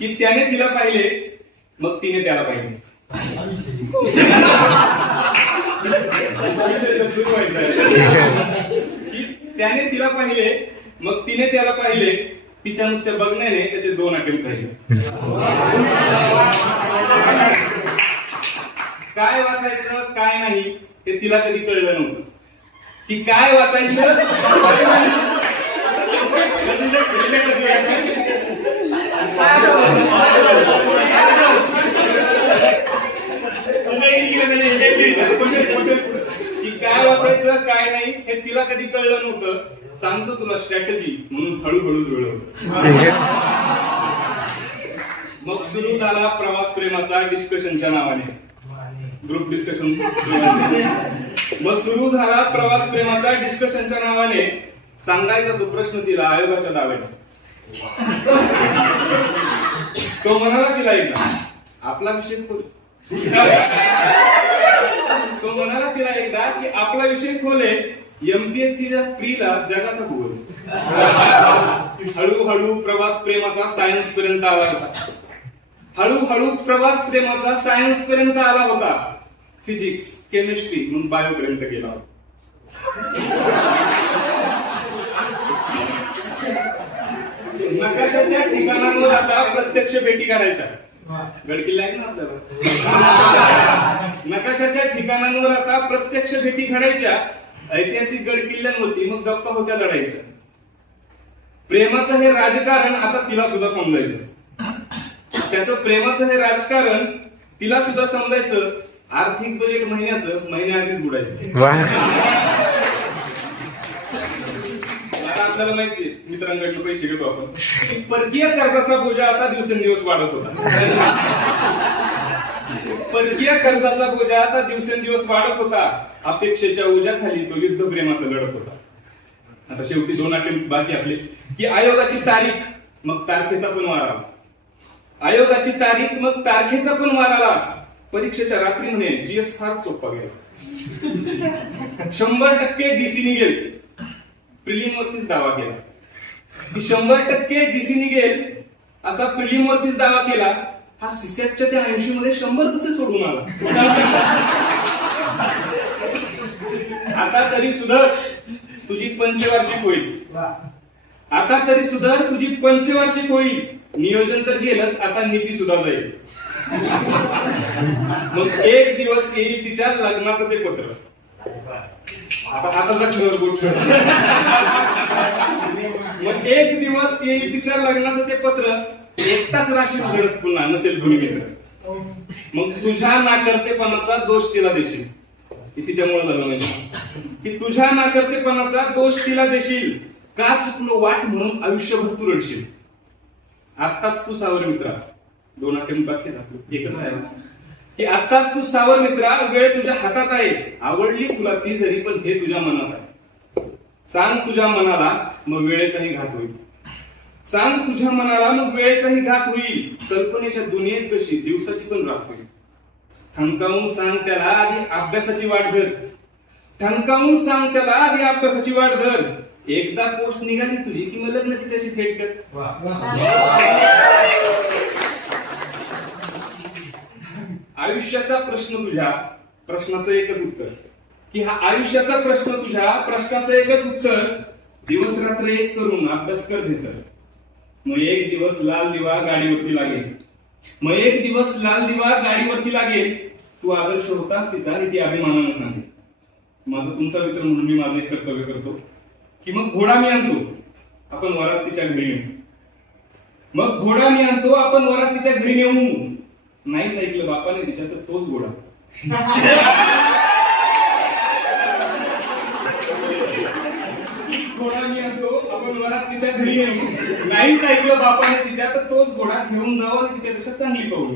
की त्याने तिला पाहिले मग तिने त्याला पाहिले की त्याने तिला पाहिले मग तिने त्याला पाहिले तिच्या नुसत्या बघण्याने त्याचे दोन अटेम्प्ट राहिले. काय वाचायचं काय नाही हे तिला कधी कळलं नव्हतं. की काय वाचायचं की काय वाचायचं काय नाही हे तिला कधी कळलं नव्हतं सांगतो तुला स्ट्रॅटेजी म्हणून हळूहळू जुळवलं मग सुरू झाला प्रवास प्रेमाचा डिस्कशनच्या नावाने. ग्रुप डिस्कशन मग सुरू झाला प्रवास प्रेमाचा डिस्कशनच्या नावाने. सांगायचा तो प्रश्न तिला आयोगाच्या दाव्याने तो म्हणाला तिला एकदा आपला विषय खोल. तो म्हणाला तिला एकदा की आपला विषय खोले एमपीएससीच्या प्रीला जगाचा भूगोल. हळूहळू प्रवास प्रेमाचा सायन्स पर्यंत आला होता. हळूहळू प्रवास प्रेमाचा सायन्स पर्यंत आला होता. फिजिक्स केमिस्ट्री म्हणून बायो पर्यंत गेला होता. नकाशाच्या ठिकाणांवर आता प्रत्यक्ष भेटी काढायच्या गडकिल्ला आहे ना आपल्याला? नकाशाच्या ठिकाणांवर आता प्रत्यक्ष भेटी घडायच्या. ऐतिहासिक गड किल्ल्यांवरती मग गप्पा होत्या लढायच्या प्रेमाचं हे राजकारण आता तिला सुद्धा समजायचं. त्याचं प्रेमाचं हे राजकारण तिला सुद्धा समजायचं. आर्थिक बजेट महिन्याचं महिन्याआधीच बुडायचं वा आता आपल्याला माहितीये मित्रांकडून पैसे घेतो आपण. परकीय कर्जाचा बोजा आता दिवसेंदिवस वाढत होता. परकीय कर्जाचा बोजा आता दिवसेंदिवस वाढत होता. अपेक्षेच्या ओझ्याखाली तो युद्ध प्रेमाचा लढत होता. आता शेवटी दोन अटेम्प्ट बाकी आपले. की आयोगाची तारीख मग तारखेचा पण वार आयोगाची तारीख मग तारखेचा पण माराला परीक्षेच्या रात्री म्हणे जीएस फार सोपा गेला. शंभर टक्के डीसी निघेल प्रिलिम वरतीच दावा केला. की शंभर टक्के डीसी निघेल असा प्रिलिम वरतीच दावा केला हा सिसेटच्या त्या ऐंशी मध्ये शंभर कसे सोडून आला? आता तरी सुधर तुझी पंचवार्षिक होईल. आता तरी सुधर तुझी पंचवार्षिक होईल. नियोजन तर गेलंच आता नीती सुद्धा जाईल. मग एक दिवस येईल तिच्या लग्नाचं ते पत्र. आता मग एक दिवस येईल तिच्या लग्नाचं ते पत्र एकटाच राशीत घडत पुन्हा नसेल कोणी मित्र. मग तुझ्या नाकर्तेपणाचा दोष तिला देशील. की तिच्यामुळे झालं म्हणजे. की तुझ्या नाकर्तेपणाचा दोष तिला देशील. का चुकलो वाट म्हणून आयुष्यभर तू रडशील? आत्ताच तू सावर मित्रा दोन अटेम्प्ट बाकी एकच आहे. की आत्ताच तू सावर मित्रा वेळ तुझ्या हातात आहे. आवडली तुला ती जरी पण हे तुझ्या मनात आहे. सांग तुझ्या मनाला मग वेळेचाही घात होईल. सांग तुझ्या मनाला मग वेळेचाही घात होईल. कल्पनेच्या दुनियेत कशी दिवसाची पण रात होईल. ठणकावून सांग त्याला आधी अभ्यासाची वाट धर. ठणकावून सांग त्याला आधी अभ्यासाची वाट धर. एकदा पोस्ट निघाली तुझी की मग लग्न तिच्याशी थेट कर. आयुष्याचा प्रश्न तुझ्या प्रश्नाचं एकच उत्तर. की हा आयुष्याचा प्रश्न तुझ्या प्रश्नाचं एकच उत्तर दिवस रात्र एक करून अभ्यास कर घेत मग एक दिवस लाल दिवा गाडीवरती लागेल. मग एक दिवस लाल दिवा गाडीवरती लागेल. तू आदर्श होतास तिचा हे ती अभिमानानं सांगेल. माझा तुमचा मित्र म्हणून मी माझं एक कर्तव्य करतो. की मग घोडा मी आणतो. आपण वरात तिच्या घरी नेऊ. मग घोडा मी आणतो आपण वरात तिच्या घरी नेऊ. नाहीच ऐकलं बापाने तिच्या तर तोच घोडा. घोडा मी आणतो आपण वरात तिच्या घरी नाहीच ऐकलं बापाने तिच्या तर तोच घोडा घेऊन जाऊ आणि तिच्यापेक्षा चांगली पाहू.